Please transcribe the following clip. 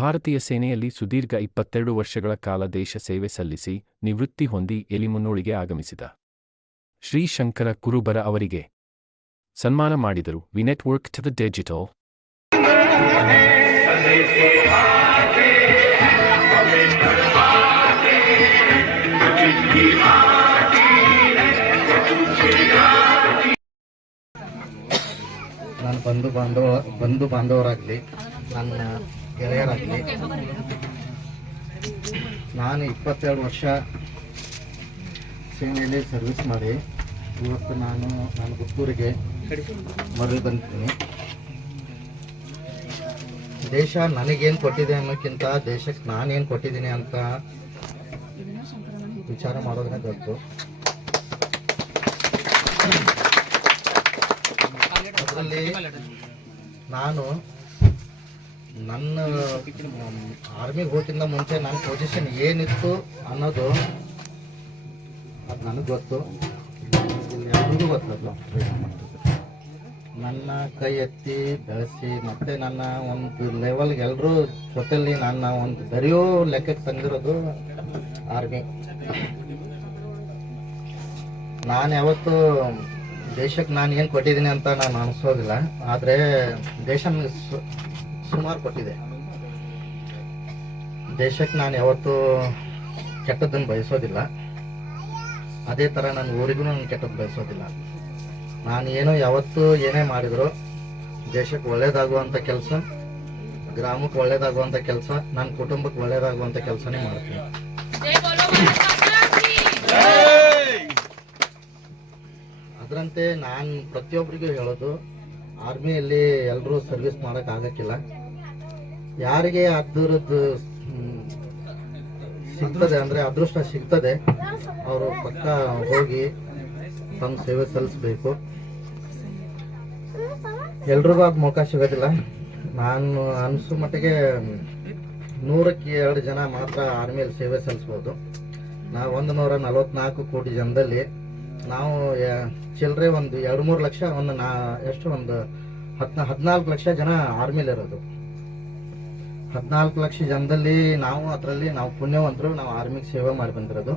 ಭಾರತೀಯ ಸೇನೆಯಲ್ಲಿ ಸುದೀರ್ಘ ಇಪ್ಪತ್ತೆರಡು ವರ್ಷಗಳ ಕಾಲ ದೇಶ ಸೇವೆ ಸಲ್ಲಿಸಿ ನಿವೃತ್ತಿ ಹೊಂದಿ ಎಲಿಮುನ್ನೋಳಿಗೆ ಆಗಮಿಸಿದ. ಶ್ರೀಶಂಕರ ಕುರುಬರ ಅವರಿಗೆ ಸನ್ಮಾನ ಮಾಡಿದರು. V network to the digital. ನನ್ನ ಬಂಧು ಬಾಂಧವ, ಬಂಧು ಬಾಂಧವರಾಗಲಿ. ನನ್ನ ಗೆಳೆಯರಾಗಲಿ. ನಾನು ಇಪ್ಪತ್ತೆರಡು ವರ್ಷ ಸೇನೆಯಲ್ಲಿ ಸರ್ವಿಸ್ ಮಾಡಿ. ಇವತ್ತು ನಾನು ನಾನು ಪುತ್ತೂರಿಗೆ ಮರಳಿ ಬಂದಿದ್ದೀನಿ. ದೇಶ ನನಗೇನು ಕೊಟ್ಟಿದೆ ಅನ್ನೋಕ್ಕಿಂತ ದೇಶಕ್ಕೆ ನಾನೇನು ಕೊಟ್ಟಿದ್ದೀನಿ ಅಂತ ವಿಚಾರ ಮಾಡೋದನ್ನ ಗೊತ್ತು. ಅದರಲ್ಲಿ ನಾನು ನನ್ನ ಆರ್ಮಿಗೆ ಹೋಗಿಂತ ಮುಂಚೆ ನನ್ನ ಪೊಸಿಷನ್ ಏನಿತ್ತು ಅನ್ನೋದು ಅದು ನನಗೆ ಗೊತ್ತು. ಎಲ್ರಿಗೂ ಗೊತ್ತದು ನನ್ನ ಕೈ ಎತ್ತಿ ಬೆಳೆಸಿ ಮತ್ತೆ ನನ್ನ ಒಂದು ಲೆವೆಲ್ಗೆ ಎಲ್ಲರೂ ಜೊತೆಲಿ ನನ್ನ ಒಂದು ಬರೆಯೋ ಲೆಕ್ಕಕ್ಕೆ ತಂದಿರೋದು ಆರ್ಮಿ ನಾನು ಯಾವತ್ತು ದೇಶಕ್ಕೆ ನಾನು ಏನು ಕೊಟ್ಟಿದ್ದೀನಿ ಅಂತ ನಾನು ಅನಿಸೋದಿಲ್ಲ. ಆದರೆ ದೇಶ ಸುಮಾರು ಕೊಟ್ಟಿದೆ. ದೇಶಕ್ಕೆ ನಾನು ಯಾವತ್ತೂ ಕೆಟ್ಟದ್ದನ್ನು ಬಯಸೋದಿಲ್ಲ. ಅದೇ ಥರ ನನ್ನ ಊರಿಗೂ ನಾನು ಕೆಟ್ಟದ್ದು ಬಯಸೋದಿಲ್ಲ. ನಾನು ಏನೋ ಯಾವತ್ತೂ ಏನೇ ಮಾಡಿದರೂ ದೇಶಕ್ಕೆ ಒಳ್ಳೇದಾಗುವಂಥ ಕೆಲಸ ಗ್ರಾಮಕ್ಕೆ ಒಳ್ಳೇದಾಗುವಂಥ ಕೆಲಸ ನನ್ನ ಕುಟುಂಬಕ್ಕೆ ಒಳ್ಳೇದಾಗುವಂಥ ಕೆಲಸನೇ ಮಾಡ್ತೀನಿ. ಅದರಂತೆ ನಾನು ಪ್ರತಿಯೊಬ್ಬರಿಗೂ ಹೇಳೋದು ಆರ್ಮಿಯಲ್ಲಿ ಎಲ್ಲರೂ ಸರ್ವಿಸ್ ಮಾಡೋಕ್ಕಾಗಕ್ಕಿಲ್ಲ ಯಾರಿಗೆ ಅದರದ್ದು ಸಿಗ್ತದೆ ಅಂದ್ರೆ ಅದೃಷ್ಟ ಸಿಗ್ತದೆ. ಅವರು ಪಕ್ಕ ಹೋಗಿ ತಮ್ಮ ಸೇವೆ ಸಲ್ಲಿಸ್ಬೇಕು. ಎಲ್ರಿಗೂ ಅದು ಮೌಕ ಸಿಗೋದಿಲ್ಲ. ನಾನು ಅನ್ಸು ಮಟ್ಟಿಗೆ ನೂರಕ್ಕೆ ಎರಡು ಜನ ಮಾತ್ರ ಆರ್ಮಿಯಲ್ಲಿ ಸೇವೆ ಸಲ್ಲಿಸ್ಬೋದು. ನಾವು ಒಂದು ನೂರ ನಲವತ್ನಾಲ್ಕು ಕೋಟಿ ಜನದಲ್ಲಿ ನಾವು ಚಿಲ್ಲರೆ ಒಂದು ಎರಡು ಮೂರು ಲಕ್ಷ, ಒಂದು ನಾ, ಎಷ್ಟು, ಒಂದು ಹತ್ನ ಹದಿನಾಲ್ಕು ಲಕ್ಷ ಜನ ಆರ್ಮಿಲಿ ಇರೋದು ಹದಿನಾಲ್ಕು ಲಕ್ಷ ಜನದಲ್ಲಿ ನಾವು ಅದರಲ್ಲಿ ನಾವು ಪುಣ್ಯವಂತರು ನಾವು ಆರ್ಮಿಗೆ ಸೇವೆ ಮಾಡಿ ಬಂದಿರೋದು.